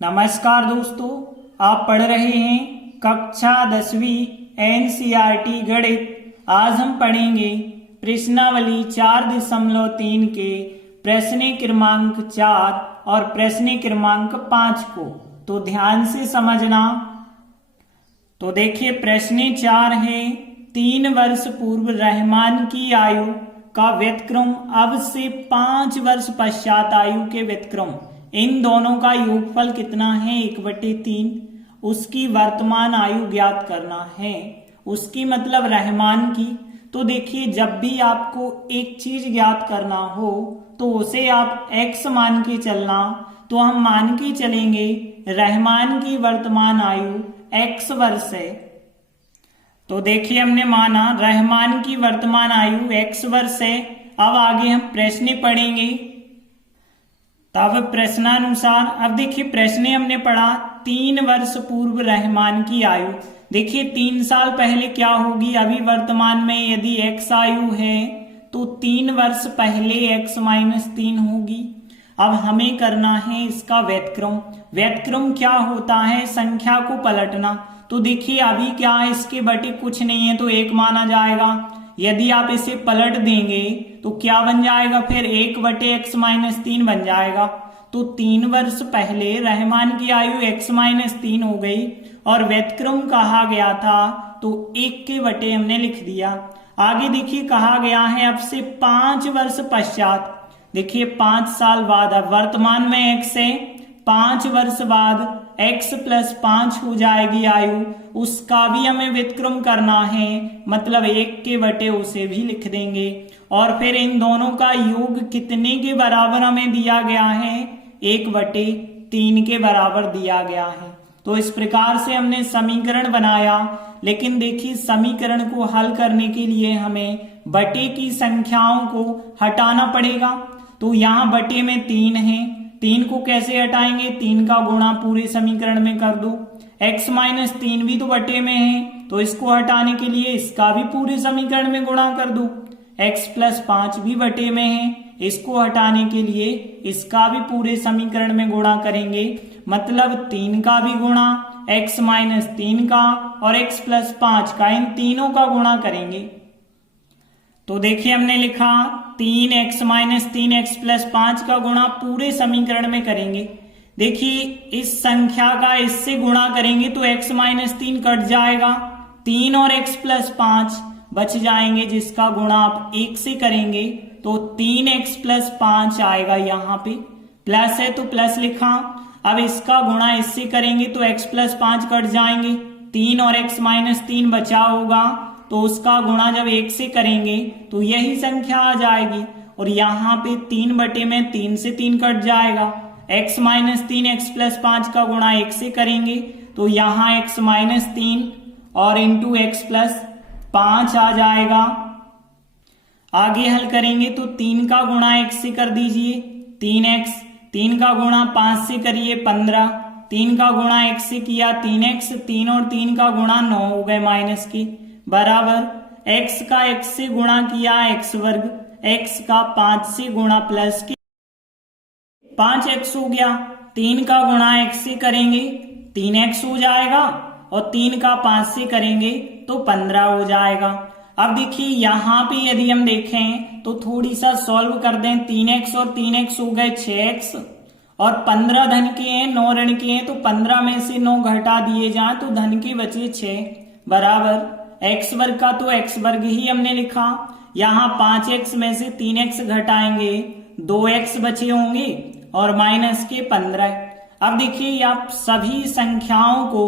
नमस्कार दोस्तों, आप पढ़ रहे हैं कक्षा 10वीं एनसीईआरटी गणित। आज हम पढ़ेंगे प्रश्नावली 4.3 के प्रश्न क्रमांक 4 और प्रश्न क्रमांक 5 को। तो ध्यान से समझना। तो देखिए, प्रश्न 4 है, 3 वर्ष पूर्व रहमान की आयु का व्यतिक्रम अब से 5 वर्ष पश्चात आयु के व्यतिक्रम, इन दोनों का योगफल कितना है 1/3। उसकी वर्तमान आयु ज्ञात करना है। उसकी मतलब रहमान की। तो देखिए, जब भी आपको एक चीज ज्ञात करना हो तो उसे आप x मान के चलना। तो हम मान के चलेंगे रहमान की वर्तमान आयु x वर्ष है। तो देखिए, हमने माना रहमान की वर्तमान आयु x वर्ष है। अब आगे हम प्रश्न पढ़ेंगे। तब प्रश्नानुसार, अब देखिए प्रश्न हमने पढ़ा 3 वर्ष पूर्व रहमान की आयु। देखिए 3 साल पहले क्या होगी, अभी वर्तमान में यदि x आयु है तो 3 वर्ष पहले x - 3 होगी। अब हमें करना है इसका व्यतिक्रम। व्यतिक्रम क्या होता है, संख्या को पलटना। तो देखिए अभी क्या है, इसके बटे कुछ नहीं है तो 1 माना जाएगा। यदि आप इसे पलट देंगे तो क्या बन जाएगा, फिर 1/x - 3 बन जाएगा। तो 3 वर्ष पहले रहमान की आयु x - 3 हो गई और व्यतिक्रम कहा गया था तो 1 के बटे हमने लिख दिया। आगे देखिए कहा गया है अब से 5 वर्ष पश्चात। देखिए 5 साल बाद, अब वर्तमान में x है, 5 वर्ष बाद x + 5 हो जाएगी आयु। उसका भी हमें व्यतिक्रम करना है, मतलब 1 के बटे उसे भी लिख देंगे। और फिर इन दोनों का योग कितने के बराबर हमें दिया गया है, 1/3 के बराबर दिया गया है। तो इस प्रकार से हमने समीकरण बनाया। लेकिन देखिए समीकरण को हल करने के लिए हमें बटे की संख्याओं को हटाना पड़ेगा। तो यहाँ बटे में 3 है, 3 को कैसे हटाएंगे, 3 का गुणा पूरे समीकरण में कर दो। x - 3 भी तो बटे में है, तो इसको हटाने के लिए इसका भी पूरे समीकरण में गुणा कर दो। x + 5 भी बटे में है, इसको हटाने के लिए इसका भी पूरे समीकरण में गुणा करेंगे। मतलब 3 का भी गुणा, x - 3 का और x + 5 का, इन तीनों का गुणा करेंगे। तो देखिए हमने लिखा 3x - 3 x + 5 का गुणा पूरे समीकरण में करेंगे। देखिए इस संख्या का इससे गुणा करेंगे तो x - 3 कट जाएगा, 3 और x + 5 बच जाएंगे, जिसका गुणा आप 1 से करेंगे तो 3x + 5 आएगा। यहाँ पे प्लस है तो प्लस लिखा। अब इसका गुणा इससे करेंगे तो x + 5 कट जाएंगे, 3 और x - 3 बचा होगा, तो उसका गुणा जब 1 से करेंगे तो यही संख्या आ जाएगी। और यहाँ पे 3 बटे में 3 से 3 कट जाएगा, x - 3 x + 5 का गुणा 1 से करेंगे तो यहाँ x - 3 और इंटू x + 5 आ जाएगा। आगे हल करेंगे तो 3 का गुणा 1 से कर दीजिए 3x, 3 का गुणा 5 से करिए 15, 3 का गुणा 1 से किया 3x, 3 और 3 का गुणा 9 हो गए माइनस के बराबर। x का x से गुणा किया x वर्ग, x का 5 से गुणा प्लस के 5x हो गया। 3 का गुणा x से करेंगे 3x हो जाएगा और 3 का 5 से करेंगे तो 15 हो जाएगा। अब देखिए यहाँ पे यदि हम देखें तो थोड़ी सा सॉल्व कर दें, 3x और 3x हो गए 6x और 15 धन के हैं 9 ऋण के हैं, तो 15 में से 9 घटा दिए जाए तो धन के बचे 6 बराबर x वर्ग का तो x वर्ग ही हमने लिखा। यहाँ 5x में से 3x घटाएंगे 2x बचे होंगे और माइनस के 15। अब देखिए आप सभी संख्याओं को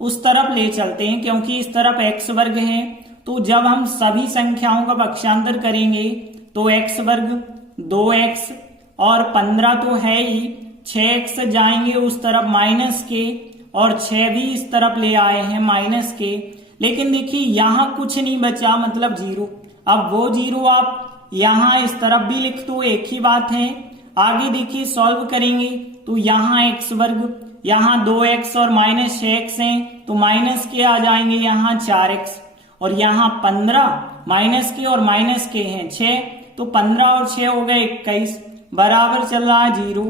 उस तरफ ले चलते हैं क्योंकि इस तरफ x वर्ग है। तो जब हम सभी संख्याओं का पक्षांतर करेंगे तो x वर्ग 2x और 15 तो है ही, 6x जाएंगे उस तरफ माइनस के और 6 भी इस तरफ ले आए हैं माइनस के। लेकिन देखिए यहाँ कुछ नहीं बचा, मतलब 0। अब वो 0 आप यहाँ इस तरफ भी लिख दो, एक ही बात है। आगे देखिए सॉल्व करेंगे तो यहाँ x वर्ग, यहाँ 2x और माइनस 6x है तो माइनस के आ जाएंगे यहाँ 4x और यहाँ 15 माइनस के और माइनस के हैं 6, तो 15 और 6 हो गए 21 बराबर चल रहा है 0।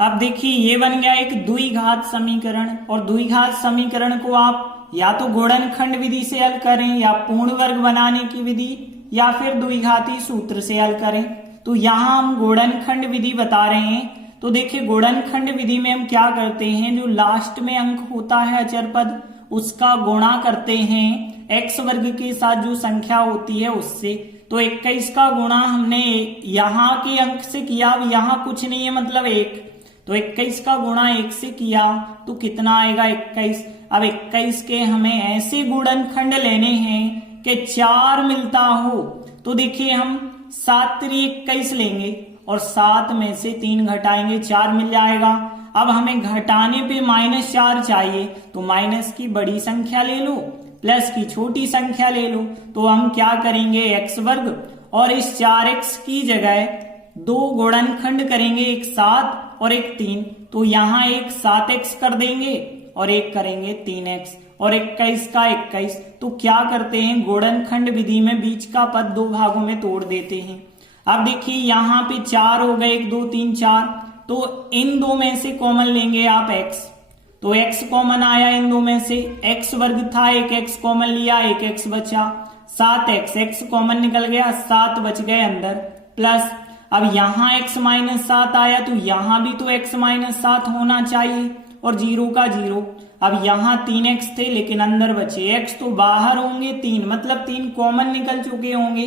अब देखिए ये बन गया एक द्विघात समीकरण, और द्विघात समीकरण को आप या तो गुणनखंड विधि से हल करें, या पूर्ण वर्ग बनाने की विधि, या फिर द्विघाती सूत्र से हल करें। तो यहाँ हम गुणनखंड विधि बता रहे हैं। तो देखिए गुणनखंड विधि में हम क्या करते हैं, जो लास्ट में अंक होता है अचर पद उसका गुणा करते हैं x वर्ग के साथ जो संख्या होती है उससे। तो 21 का गुणा हमने यहाँ के अंक से किया, अब यहाँ कुछ नहीं है मतलब 1, तो 21 का गुणा 1 से किया तो कितना आएगा 21। अब 21 के हमें ऐसे गुणनखंड लेने हैं कि 4 मिलता हो। तो देखिए हम 7 × 21 लेंगे और 7 में से 3 घटाएंगे, 4 मिल जाएगा। अब हमें घटाने पे -4 चाहिए, तो माइनस की बड़ी संख्या ले लो, प्लस की छोटी संख्या ले लो। तो हम क्या करेंगे, x वर्ग और इस 4x की जगह 2 गुणनखंड करेंगे, एक 7 और एक 3। तो यहाँ एक 7x कर देंगे और एक करेंगे 3x, और 21 का 21। तो क्या करते हैं, गुणनखंड विधि में बीच का पद 2 भागों में तोड़ देते हैं। अब देखिए यहाँ पे 4 हो गए, 1 2 3 4, तो इन 2 में से कॉमन लेंगे आप x, तो x कॉमन आया इन 2 में से। x वर्ग था, एक x कॉमन लिया, एक x बचा, 7x, x कॉमन निकल गया, 7 बच गए अंदर, प्लस अब यहाँ x - 7 आया, तो यहाँ भी तो x - 7 होना चाहिए, और 0 का 0। अब यहाँ 3x थे लेकिन अंदर बचे x, तो बाहर होंगे 3, मतलब 3 कॉमन निकल चुके होंगे।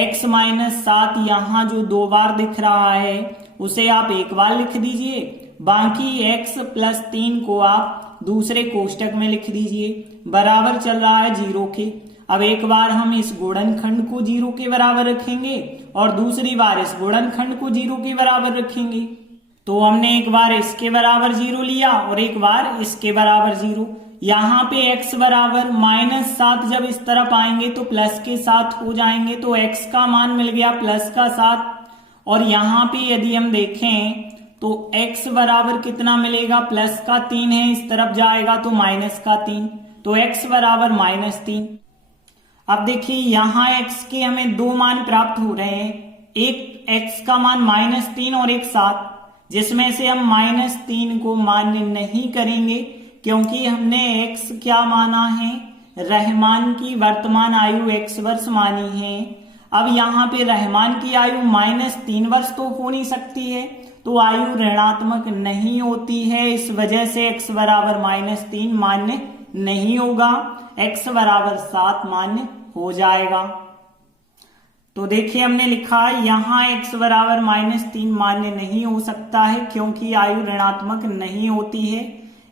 x - 7 यहाँ जो 2 बार दिख रहा है उसे आप एक बार लिख दीजिए, बाकी x + 3 को आप दूसरे कोष्टक में लिख दीजिए, बराबर चल रहा है 0 के। अब एक बार हम इस गुणनखंड को 0 के बराबर रखेंगे और दूसरी बार इस गुणनखंड को 0 के बराबर रखेंगे। तो हमने एक बार इसके बराबर 0 लिया और एक बार इसके बराबर 0। यहाँ पे x बराबर -7 जब इस तरफ आएंगे तो प्लस के साथ हो जाएंगे, तो x का मान मिल गया +7। और यहाँ पे यदि हम देखें तो x बराबर कितना मिलेगा, +3 है, इस तरफ जाएगा तो -3, तो x बराबर -3। अब देखिए यहाँ x के हमें 2 मान प्राप्त हो रहे हैं, एक x का मान -3 और एक 7, जिसमें से हम -3 को मान्य नहीं करेंगे क्योंकि हमने x क्या माना है, रहमान की वर्तमान आयु x वर्ष मानी है। अब यहाँ पे रहमान की आयु -3 वर्ष तो हो नहीं सकती है, तो आयु ऋणात्मक नहीं होती है, इस वजह से x बराबर -3 मान्य नहीं होगा, x बराबर 7 मान्य हो जाएगा। तो देखिए हमने लिखा यहाँ x बराबर -3 मान्य नहीं हो सकता है क्योंकि आयु ऋणात्मक नहीं होती है,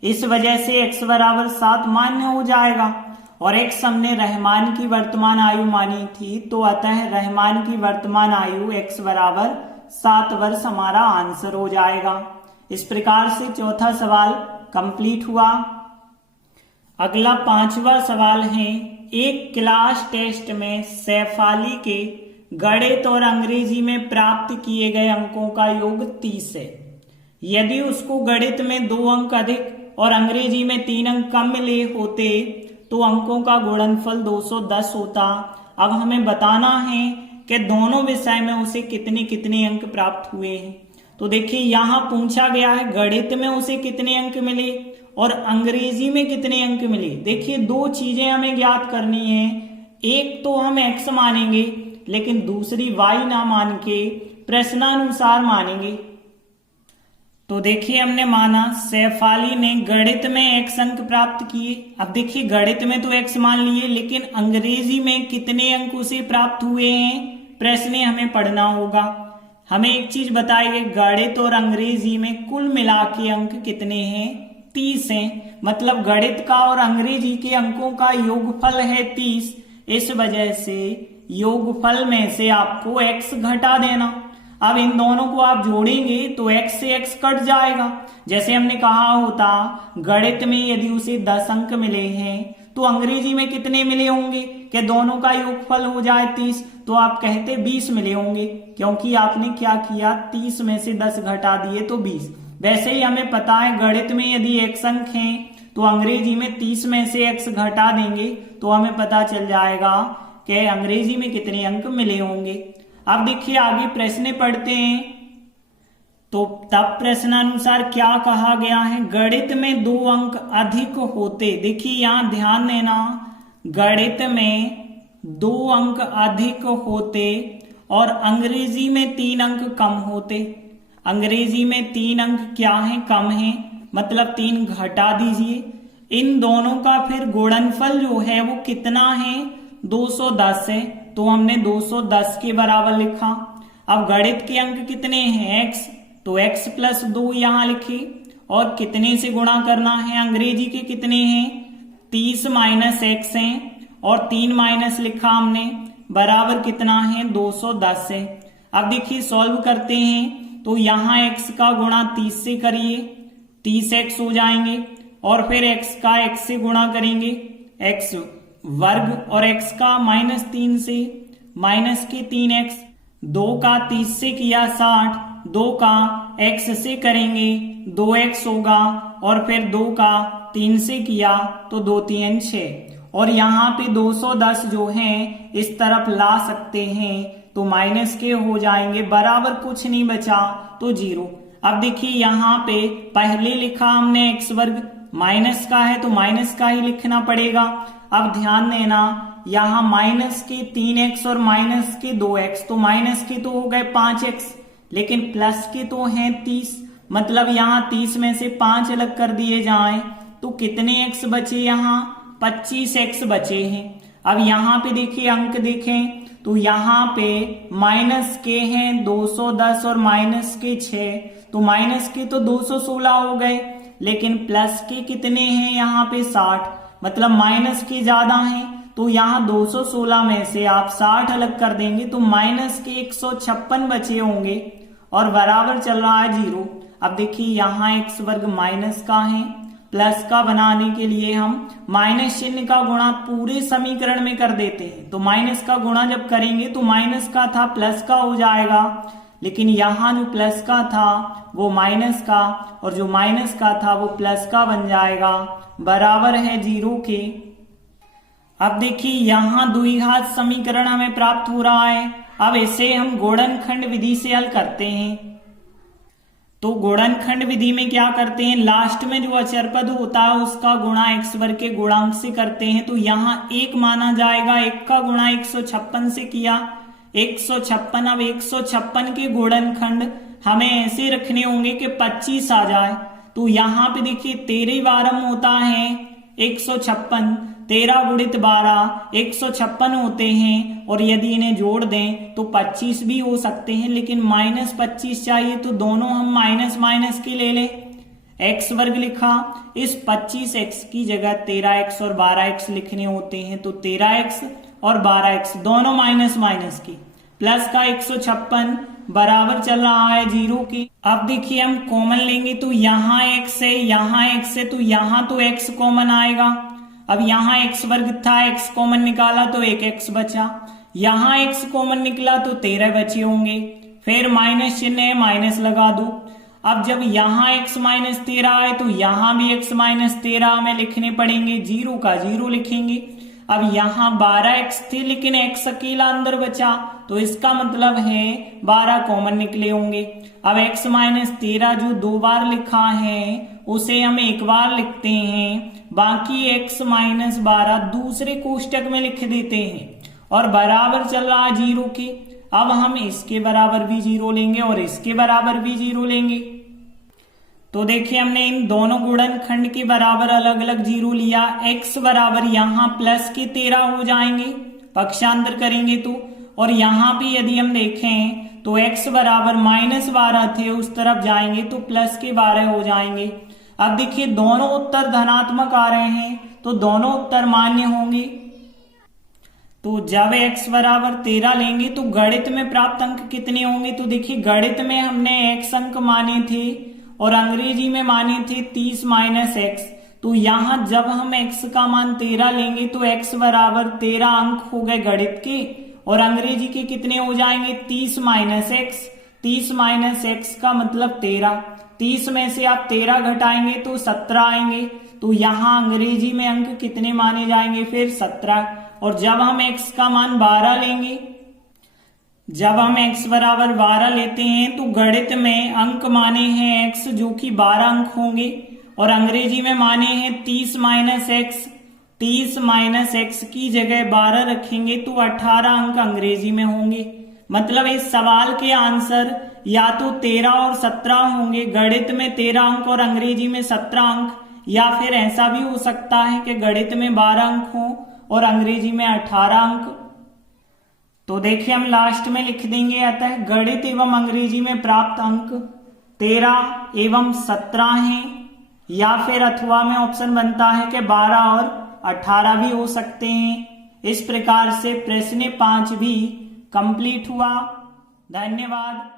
इस वजह से x बराबर 7 मान्य हो जाएगा। और x हमने रहमान की वर्तमान आयु मानी थी, तो अतः रहमान की वर्तमान आयु x बराबर 7 वर्ष हमारा आंसर हो जाएगा। इस प्रकार से चौथा सवाल कंप्लीट हुआ। अगला 5वां सवाल है, एक क्लास टेस्ट में सैफाली के गणित और अंग्रेजी में प्राप्त किए गए अंकों का योग 30 है। यदि उसको गणित में 2 अंक अधिक और अंग्रेजी में 3 अंक कम मिले होते तो अंकों का गुणनफल 210 होता। अब हमें बताना है कि दोनों विषय में उसे कितने कितने अंक प्राप्त हुए हैं। तो देखिए यहाँ पूछा गया है गणित में उसे कितने अंक मिले और अंग्रेजी में कितने अंक मिले। देखिए 2 चीजें हमें ज्ञात करनी है, एक तो हम x मानेंगे लेकिन दूसरी y ना मान के प्रश्नानुसार मानेंगे। तो देखिए हमने माना सैफाली ने गणित में x अंक प्राप्त किए। अब देखिए गणित में तो x मान लिए लेकिन अंग्रेजी में कितने अंक उसे प्राप्त हुए हैं, प्रश्न हमें पढ़ना होगा। हमें एक चीज बताइए, गणित और अंग्रेजी में कुल मिला के अंक कितने हैं, 30 हैं। मतलब गणित का और अंग्रेजी के अंकों का योगफल है 30। इस वजह से योगफल में से आपको x घटा देना। अब इन दोनों को आप जोड़ेंगे तो x से x कट जाएगा। जैसे हमने कहा होता गणित में यदि उसे 10 अंक मिले हैं तो अंग्रेजी में कितने मिले होंगे कि दोनों का योगफल हो जाए 30, तो आप कहते 20 मिले होंगे, क्योंकि आपने क्या किया 30 में से 10 घटा दिए तो 20। वैसे ही हमें पता है गणित में यदि x अंक हैं तो अंग्रेजी में 30 में से x घटा देंगे तो हमें पता चल जाएगा कि अंग्रेजी में कितने अंक मिले होंगे। अब देखिए आगे प्रश्न पढ़ते हैं। तो तब प्रश्नानुसार क्या कहा गया है, गणित में 2 अंक अधिक होते। देखिए यहां ध्यान देना, गणित में 2 अंक अधिक होते और अंग्रेजी में 3 अंक कम होते। अंग्रेजी में 3 अंक क्या है, कम है, मतलब 3 घटा दीजिए। इन दोनों का फिर गुणनफल जो है वो कितना है, 210 है, तो हमने 210 के बराबर लिखा। अब गणित के अंक कितने हैं, x, तो x प्लस 2 यहां लिखे और कितने से गुणा करना है, अंग्रेजी के कितने हैं, 30 माइनस x हैं और 3 माइनस लिखा हमने, बराबर कितना है, 210 है। अब देखिए सॉल्व करते हैं तो यहां x का गुणा 30 से करिए, 30x हो जाएंगे और फिर x का x से गुणा करेंगे, x वर्ग, और x का -3 से, माइनस के 3x, 2 का 30 से किया 60, 2 का x से करेंगे 2x होगा और फिर 2 का 3 से किया तो 2 3 6 और यहाँ पे 210 जो है इस तरफ ला सकते हैं तो माइनस के हो जाएंगे, बराबर कुछ नहीं बचा तो 0। अब देखिए यहाँ पे पहले लिखा हमने x वर्ग, माइनस का है तो माइनस का ही लिखना पड़ेगा। अब ध्यान देना यहाँ माइनस के 3x और माइनस के 2x, तो माइनस के तो हो गए 5x, लेकिन प्लस के तो हैं 30, मतलब यहाँ 30 में से 5 अलग कर दिए जाएं तो कितने x बचे, यहाँ 25x बचे हैं। अब यहाँ पे देखिए अंक देखें तो यहाँ पे माइनस के हैं 210 और माइनस के 6, तो माइनस के तो 216 हो गए, लेकिन प्लस के कितने हैं यहाँ पे 60, मतलब माइनस के ज्यादा हैं, तो यहाँ 216 में से आप 60 अलग कर देंगे तो माइनस के 156 बचे होंगे और बराबर चल रहा है 0। अब देखिए यहाँ x वर्ग माइनस का है, प्लस का बनाने के लिए हम माइनस चिन्ह का गुणा पूरे समीकरण में कर देते हैं, तो माइनस का गुणा जब करेंगे तो माइनस का था प्लस का हो जाएगा, लेकिन यहाँ जो प्लस का था वो माइनस का और जो माइनस का था वो प्लस का बन जाएगा, बराबर है 0 के। अब देखिए यहाँ द्विघात समीकरण हमें प्राप्त हो रहा है। अब इसे हम गुणनखंड विधि से हल करते हैं। तो गुणनखंड विधि में क्या करते हैं, लास्ट में जो अचर पद होता है उसका गुणा x वर्ग के गुणांक से करते हैं, तो यहाँ 1 माना जाएगा, 1 का गुणा 156 से किया, 156। अब 156 के गुणनखंड हमें ऐसे रखने होंगे कि 25 आ जाए, तो यहाँ पे देखिए 13 बारम होता है 156, 13 गुणित 12 156 होते हैं और यदि इन्हें जोड़ दें तो 25 भी हो सकते हैं, लेकिन -25 चाहिए तो दोनों हम माइनस माइनस के ले लें। x वर्ग लिखा, इस 25x की जगह 13x और 12x लिखने होते हैं, तो 13x और 12x दोनों माइनस माइनस के, प्लस का 156 बराबर चल रहा है 0 की। अब देखिए हम कॉमन लेंगे तो यहाँ x है, यहाँ x है, तो यहाँ तो x कॉमन आएगा। अब यहाँ x वर्ग था, x कॉमन निकाला तो 1x बचा, यहाँ x कॉमन निकला तो 13 बचे होंगे, फिर माइनस चिन्ह है माइनस लगा दो। अब जब यहाँ x माइनस 13 आए तो यहाँ भी x माइनस 13 हमें लिखने पड़ेंगे, 0 का 0 लिखेंगे। अब यहाँ 12x थे लेकिन x अकेला अंदर बचा, तो इसका मतलब है 12 कॉमन निकले होंगे। अब x माइनस 13 जो 2 बार लिखा है उसे हम 1 बार लिखते हैं, बाकी x माइनस 12 दूसरे कोष्टक में लिख देते हैं और बराबर चल रहा है 0 के। अब हम इसके बराबर भी 0 लेंगे और इसके बराबर भी 0 लेंगे, तो देखिए हमने इन दोनों गुणनखंड के बराबर अलग अलग 0 लिया। x बराबर यहाँ प्लस के 13 हो जाएंगे पक्षांतर करेंगे तो, और यहाँ भी यदि हम देखें तो x बराबर -12 थे, उस तरफ जाएंगे तो प्लस के 12 हो जाएंगे। अब देखिए दोनों उत्तर धनात्मक आ रहे हैं तो दोनों उत्तर मान्य होंगे। तो जब x बराबर 13 लेंगे तो गणित में प्राप्त अंक कितने होंगे, तो देखिए गणित में हमने x अंक माने थे और अंग्रेजी में माने थे 30 माइनस x, तो यहाँ जब हम x का मान 13 लेंगे तो x बराबर 13 अंक हो गए गणित के और अंग्रेजी के कितने हो जाएंगे 30 माइनस x। 30 माइनस x का मतलब 13, 30 में से आप 13 घटाएंगे तो 17 आएंगे, तो यहाँ अंग्रेजी में अंक कितने माने जाएंगे फिर 17। और जब हम x का मान 12 लेंगे जब हम x बराबर 12 लेते हैं तो गणित में अंक माने हैं x जो कि 12 अंक होंगे और अंग्रेजी में माने हैं 30 माइनस एक्स। 30 माइनस एक्स की जगह 12 रखेंगे तो 18 अंक अंग्रेजी में होंगे। मतलब इस सवाल के आंसर या तो 13 और 17 होंगे। गणित में 13 अंक और अंग्रेजी में 17 अंक, या फिर ऐसा भी हो सकता है कि गणित में 12 अंक हो और अंग्रेजी में 18 अंक। तो देखिए हम लास्ट में लिख देंगे, अतः गणित एवं अंग्रेजी में प्राप्त अंक 13 एवं 17 हैं, या फिर अथवा में ऑप्शन बनता है कि 12 और 18 भी हो सकते हैं। इस प्रकार से प्रश्न 5 भी कंप्लीट हुआ। धन्यवाद।